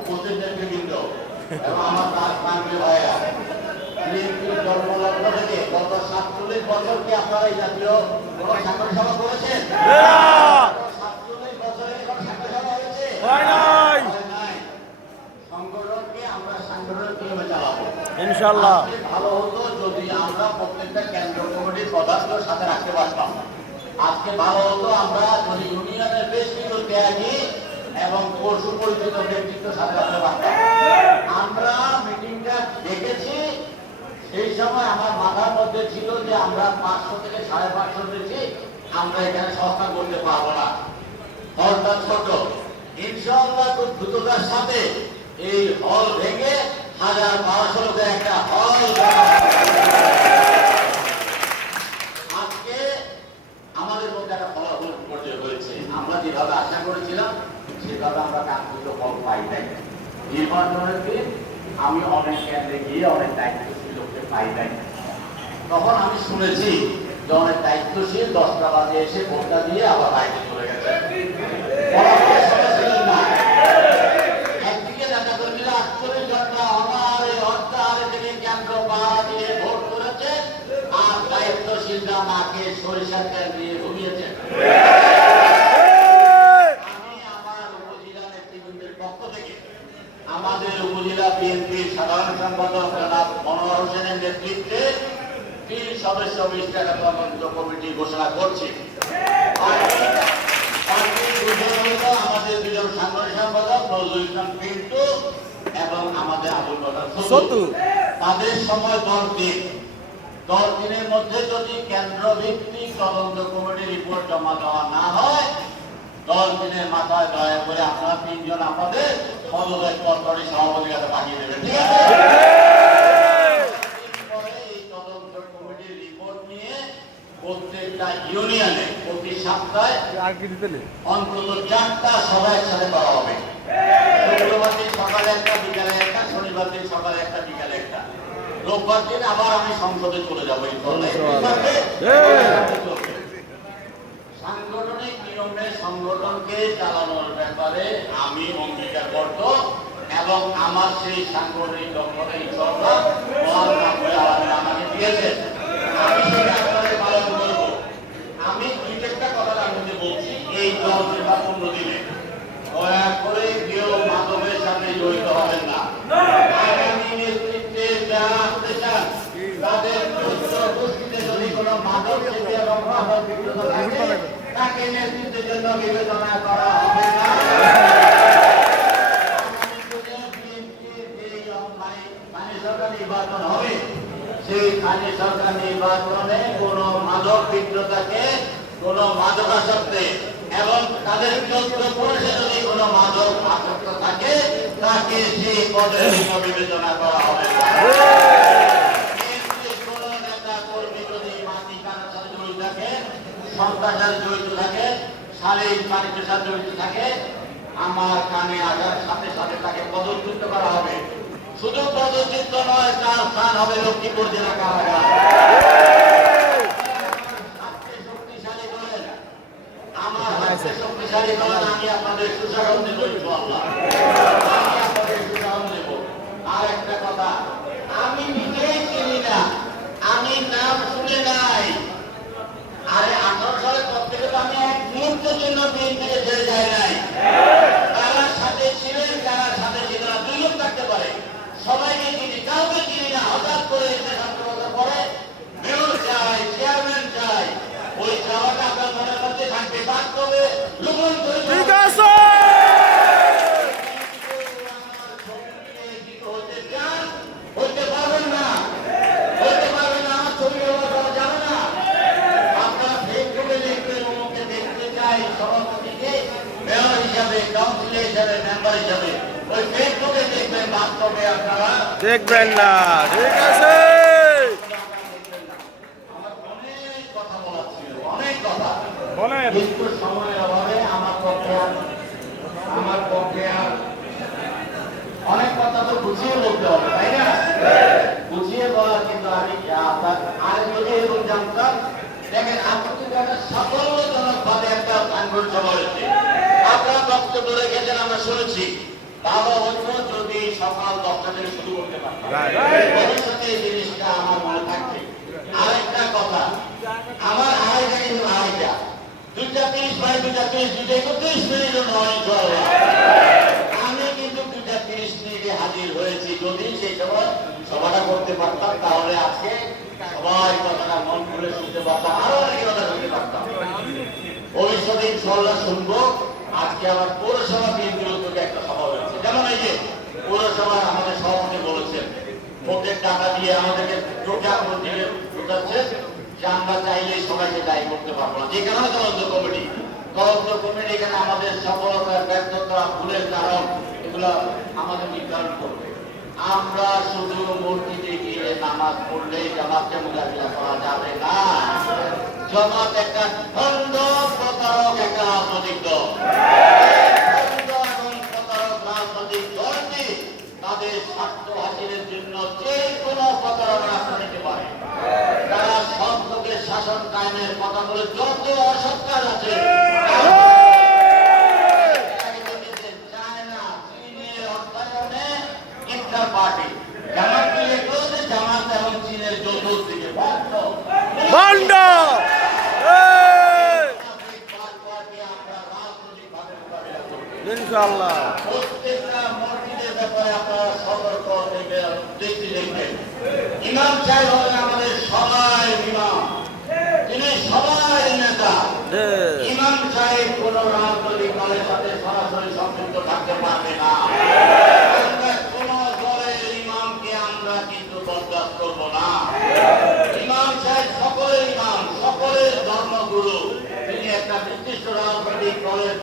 উপস্থিত নেতৃবৃন্দ এবং আমার প্রাণপ্রিয় ভাইরা, বিএনপির জন্মলগ্ন থেকে গত 47 বছর কি আপনারা এই জাতীয় কোন সাংগঠনিক সভা করেছেন? 47 বছরে কোন সাংগঠনিক সভা হয়েছে? সংগঠনকে আমরা সাংগঠনিক নিয়মে চালাবো ইনশাআল্লাহ। ভালো হতো যদি আমরা প্রত্যেকটা কেন্দ্র কমিটির পদার্থের সাথে রাখতে পারতাম। আজকে ভালো হতো আমরা যদি ইউনিয়নের বেশ কিছু ত্যাগী এবং পশু পরিচিত ব্যক্তিত্ব সাথে রাখতে পারতাম। আমরা মিটিংটা দেখেছি, সেই সময় আমার মাথার মধ্যে ছিল যে আমরা 500 থেকে 550 দিচ্ছি, আমরা এখানে সস্তা করতে পারবো না, হলটা ছোট। ইনশাআল্লাহ খুব দ্রুততার সাথে এই হল ভেঙে 1000-1200 লোকের একটা হল আজকে আমাদের মধ্যে একটা ফলাফল পর্যায়ে হয়েছে। আমরা যেভাবে আশা করেছিলাম সেভাবে আমরা কাঙ্ক্ষিত ফল পাই নাই। নির্বাচনের দিন আমি অনেক কেন্দ্রে গিয়ে অনেক দায়িত্বশীল লোককে পাই নাই। তখন আমি শুনেছি যে অনেক দায়িত্বশীল 10টা বাজে এসে ভোটটা দিয়ে আবার বাইরে চলে গেছে। একদিকে নেতাকর্মীরা 48 ঘন্টা অনাহারে হরতালে থেকে কেন্দ্র পাহারা দিয়ে ভোট করেছে, আর দায়িত্বশীলরা মাকে সরিষার তেল দিয়ে ঘুমিয়েছে। আমি আমার উপজেলা নেতৃবৃন্দের পক্ষ থেকে আমাদের উপজেলা বিএনপির সাধারণ সম্পাদক জনাব মনোহর হোসেনের নেতৃত্বে 3 সদস্য বিশিষ্ট একটা তদন্ত কমিটি ঘোষণা করছি। আমাদের 2 জন সাংগঠনিক সম্পাদক নজরুল ইসলাম পিন্টু এবং আমাদের আবুল বাশার সতু। তাদের সময় 10 দিন। 10 দিনের মধ্যে যদি কেন্দ্র ভিত্তিক তদন্ত কমিটির রিপোর্ট জমা দেওয়া না হয়, 10 দিনের মাথায় দয়া করে আপনারা 3 জন আপনাদের পদত্যাগ পত্রটি সভাপতির কাছে পাঠিয়ে দেবেন, ঠিক আছে? এই তদন্ত কমিটির রিপোর্ট নিয়ে প্রত্যেকটা ইউনিয়নে প্রতি সপ্তাহে অন্তত 4টা সভা একসাথে করা হবে। শুক্রবার দিন সকালে একটা, বিকালে একটা, শনিবার দিন সকালে একটা, বিকালে একটা, রোববার দিন আবার আমি সংসদে চলে যাবো। সাংগঠনিক নিয়মে সংগঠনকে চালানোর ব্যাপারে আমি অঙ্গীকারবদ্ধ এবং আমার সেই সাংগঠনিক দক্ষতা ইনশাআল্লাহ আমাকে দিয়েছেন, আমি সেটা পালন করব। আমি 2টা কথা তার মধ্যে বলছি, এই 10 বা 15 দিনে দয়া করে কেউ মাদকের সাথে জড়িত হবেন না। আগামী নেতৃত্বে যারা আসতে চান তাদের উপস্থিতিতে যদি কোনো মাদক সেবী এবং মাদক বিক্রেতা থাকে তাকে নেতৃত্বের জন্য বিবেচনা করা হবে না। নির্বাচন হবে, সেই স্থানীয় সরকার নির্বাচনে কোন মাদক বিক্রেতাকে, কোন মাদকাসক্তে এবং তাদের পুরুষে যদি কোন মাদক আসক্ত থাকে তাকে সেই পদে বিবেচনা করা হবে না। কোন নেতা কর্মী যদি মাটি কাটার সাথে জড়িত থাকে, সন্ত্রাসের জড়িত থাকে, শারীরিক বাণিজ্যের সাথে জড়িত থাকে, আমার কানে আসার সাথে সাথে তাকে পদচ্যুত করা হবে। শুধু পদচ্যুত নয়, তার স্থান হবে লক্ষ্মীপুর জেলা কারাগার। শক্তিশালী করেন, আমার হাতে শক্তিশালী করেন, আমি আপনাদের সুশাসন দেব ইনশাআল্লাহ। আমি আপনাদের সুশাসন দেব। আর একটা কথা, আমি নিজেই চিনি না, আমি নাম শুনে নাই। আরে 18 সালের পর থেকে তো আমি এক মুহূর্তের জন্য বিএনপিকে ছেড়ে যাই নাই। কারার সাথে ছিলেন, কারার সাথে ছিলেন না, 2 লোক থাকতে পারে। সবাইকে চিনি, কাউকে চিনি না। হঠাৎ করে এসে 7 বছর পরে মেয়র চাই, চেয়ারম্যান চাই, ওই চাওয়াটা আপনার মনের মধ্যে থাকবে, বাস্তবে লুকন করে ঠিক আছে। হতে চান, হতে পারবেন না, হতে পারবেন না। আমার ছবি ব্যবহার যাবে না। আপনারা ফেসবুকে দেখবেন, অমুকে দেখতে চাই সভাপতিকে মেয়র হিসাবে, কাউন্সিলর হিসাবে, মেম্বার হিসাবে। ওই ফেসবুকে দেখবেন, বাস্তবে আপনারা দেখবেন না, ঠিক আছে? আমার অনেক কথা বলার ছিল, অনেক কথা বলেন, কিন্তু সময়ের অভাবে আমার পক্ষে আর অনেক কথা তো গুছিয়ে বলতে হবে, তাই না? গুছিয়ে বলা, কিন্তু আমি আর যদি এরকম জানতাম, দেখেন আপনি একটা সাফল্যজনক ভাবে একটা সাংগঠনিক সভা হয়েছে, আপনারা বক্তব্য রেখেছেন আমরা শুনেছি। ভালো হতো যদি সকাল 10টা থেকে শুরু করতে পারতাম, ভবিষ্যতে এই জিনিসটা আমার মনে থাকবে। আরেকটা কথা, আমার আড়াইটা কিন্তু আড়াইটা, 2:30 বাই 2:30, 2:31 মিনিটও নয় ইনশাআল্লাহ। আমি কিন্তু 2:30 মিনিটে হাজির হয়েছি। যদি সেই সময় সভাটা করতে পারতাম তাহলে আজকে সবাই কথাটা মন খুলে শুনতে পারতাম, আরো অনেকে কথা শুনতে পারতাম। ভবিষ্যতে ইনশাআল্লাহ শুনবো। আজকে আমার পৌরসভা বিএনপির উদ্যোগে একটা সভা হয়েছে, যেমন এই যে পৌরসভার আমাদের সভাপতি বলেছেন ভোটের টাকা দিয়ে আমাদেরকে ঢোকাচ্ছে যে আমরা চাইলে সবাইকে দায়ী করতে পারবো না। যে কারণে তদন্ত কমিটি এখানে আমাদের সফলতা, ব্যর্থতা, ভুলের কারণ এগুলো আমাদের নির্ধারণ করবে। আমরা শুধু মসজিদে গিয়ে নামাজ পড়লে জামাতকে মোকাবিলা করা যাবে না। জামাত একটা খণ্ড প্রতারক একটা রাজনৈতিক দল। খণ্ড এবং প্রতারক রাজনৈতিক দলটি তাদের স্বার্থ হাসিলের জন্য যে কোনো প্রতারণা নিতে পারে। তারা সব লোকের শাসন কায়েমের কথা বলে যত অসৎ কাজ আছে পার্টি জামাত মিলে করছে, জামাত এবং চীনের যৌথ দিকে ইনশাআল্লাহ প্রত্যেকটা মসজিদের ব্যাপারে আপনারা সতর্ক থেকে দৃষ্টি দেখবেন। ইমাম সাহেব হলেন আমাদের সবাই ইমাম, তিনি সবাই নেতা। ইমাম সাহেব কোন রাজনৈতিক দলের সাথে সরাসরি সম্পৃক্ত থাকতে পারবে না। আমরা কোন দলের ইমামকে আমরা কিন্তু বরদাস্ত করব না। ইমাম সাহেব সকলের ইমাম, সকলের ধর্মগুরু। তিনি একটা নির্দিষ্ট রাজনৈতিক দলের